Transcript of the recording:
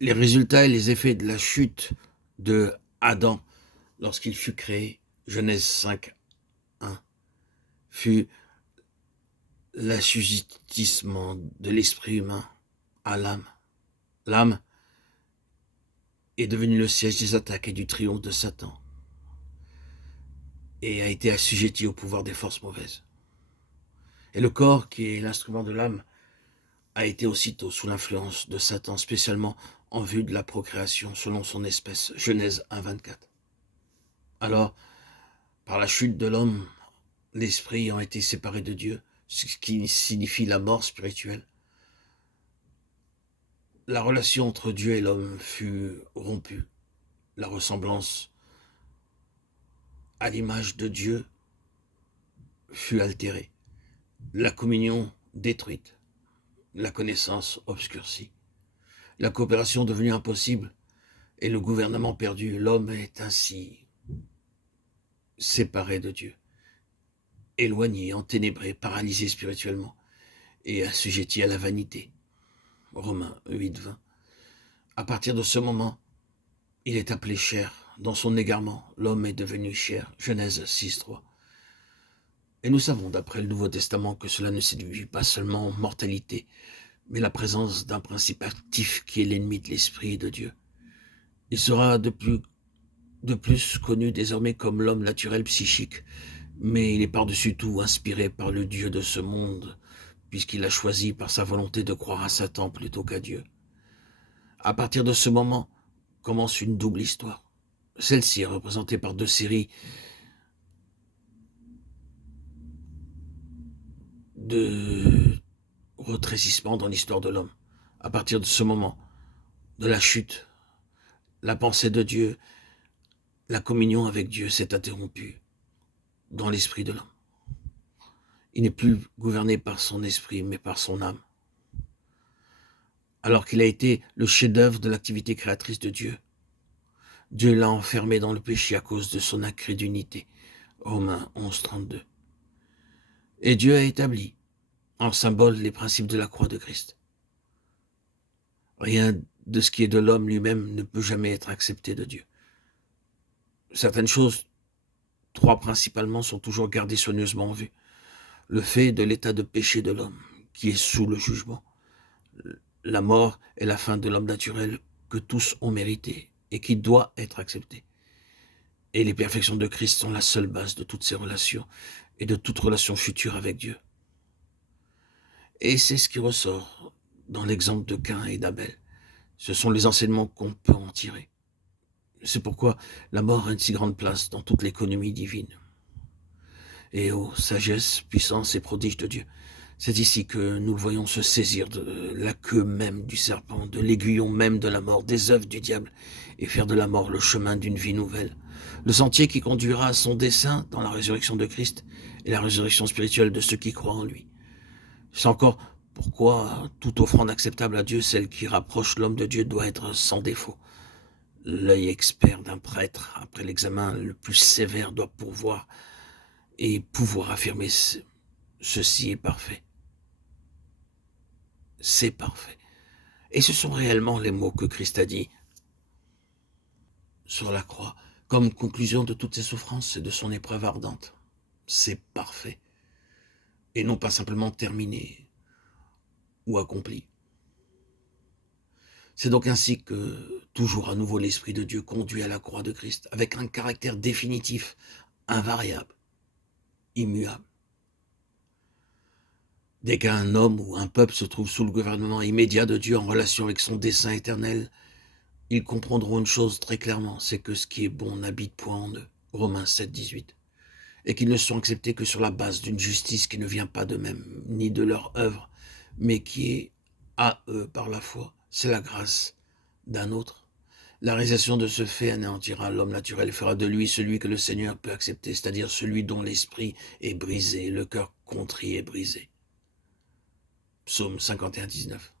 Les résultats et les effets de la chute de Adam lorsqu'il fut créé, Genèse 5, 1, fut l'assujettissement de l'esprit humain à l'âme. L'âme est devenue le siège des attaques et du triomphe de Satan et a été assujettie au pouvoir des forces mauvaises. Et le corps, qui est l'instrument de l'âme, a été aussitôt sous l'influence de Satan, spécialement en vue de la procréation selon son espèce. Genèse 1, 24. Alors, par la chute de l'homme, l'esprit ayant été séparé de Dieu, ce qui signifie la mort spirituelle, la relation entre Dieu et l'homme fut rompue. La ressemblance à l'image de Dieu fut altérée. La communion détruite. La connaissance obscurcie. La coopération devenue impossible et le gouvernement perdu. L'homme est ainsi séparé de Dieu, éloigné, enténébré, paralysé spirituellement et assujetti à la vanité. Romains 8, 20. À partir de ce moment, il est appelé chair. Dans son égarement, l'homme est devenu chair. Genèse 6, 3. Et nous savons, d'après le Nouveau Testament, que cela ne signifie pas seulement mortalité, mais la présence d'un principe actif qui est l'ennemi de l'esprit et de Dieu. Il sera de plus connu désormais comme l'homme naturel psychique, mais il est par-dessus tout inspiré par le Dieu de ce monde, puisqu'il a choisi par sa volonté de croire à Satan plutôt qu'à Dieu. À partir de ce moment commence une double histoire. Celle-ci est représentée par deux séries de retrécissement dans l'histoire de l'homme. À partir de ce moment, de la chute, la pensée de Dieu, la communion avec Dieu s'est interrompue dans l'esprit de l'homme. Il n'est plus gouverné par son esprit, mais par son âme. Alors qu'il a été le chef-d'œuvre de l'activité créatrice de Dieu, Dieu l'a enfermé dans le péché à cause de son incrédulité. Romains 11, 32. Et Dieu a établi en symbole les principes de la croix de Christ. Rien de ce qui est de l'homme lui-même ne peut jamais être accepté de Dieu. Certaines choses, trois principalement, sont toujours gardées soigneusement en vue. Le fait de l'état de péché de l'homme, qui est sous le jugement. La mort est la fin de l'homme naturel que tous ont mérité et qui doit être accepté. Et les perfections de Christ sont la seule base de toutes ces relations et de toute relation future avec Dieu. Et c'est ce qui ressort dans l'exemple de Caïn et d'Abel. Ce sont les enseignements qu'on peut en tirer. C'est pourquoi la mort a une si grande place dans toute l'économie divine. Et ô sagesse, puissance et prodige de Dieu, c'est ici que nous le voyons se saisir de la queue même du serpent, de l'aiguillon même de la mort, des œuvres du diable, et faire de la mort le chemin d'une vie nouvelle. Le sentier qui conduira à son dessein dans la résurrection de Christ et la résurrection spirituelle de ceux qui croient en lui. C'est encore pourquoi toute offrande acceptable à Dieu, celle qui rapproche l'homme de Dieu, doit être sans défaut. L'œil expert d'un prêtre, après l'examen le plus sévère, doit pouvoir affirmer ceci est parfait. C'est parfait. Et ce sont réellement les mots que Christ a dit sur la croix, comme conclusion de toutes ses souffrances et de son épreuve ardente. C'est parfait. Et non pas simplement terminé ou accompli. C'est donc ainsi que, toujours à nouveau, l'Esprit de Dieu conduit à la croix de Christ, avec un caractère définitif, invariable, immuable. Dès qu'un homme ou un peuple se trouve sous le gouvernement immédiat de Dieu en relation avec son dessein éternel, ils comprendront une chose très clairement, c'est que ce qui est bon n'habite point en eux. Romains 7, 18. Et qu'ils ne sont acceptés que sur la base d'une justice qui ne vient pas d'eux-mêmes, ni de leur œuvre, mais qui est à eux par la foi. C'est la grâce d'un autre. La réalisation de ce fait anéantira l'homme naturel et fera de lui celui que le Seigneur peut accepter, c'est-à-dire celui dont l'esprit est brisé, le cœur contrit et brisé. Psaume 51, 19.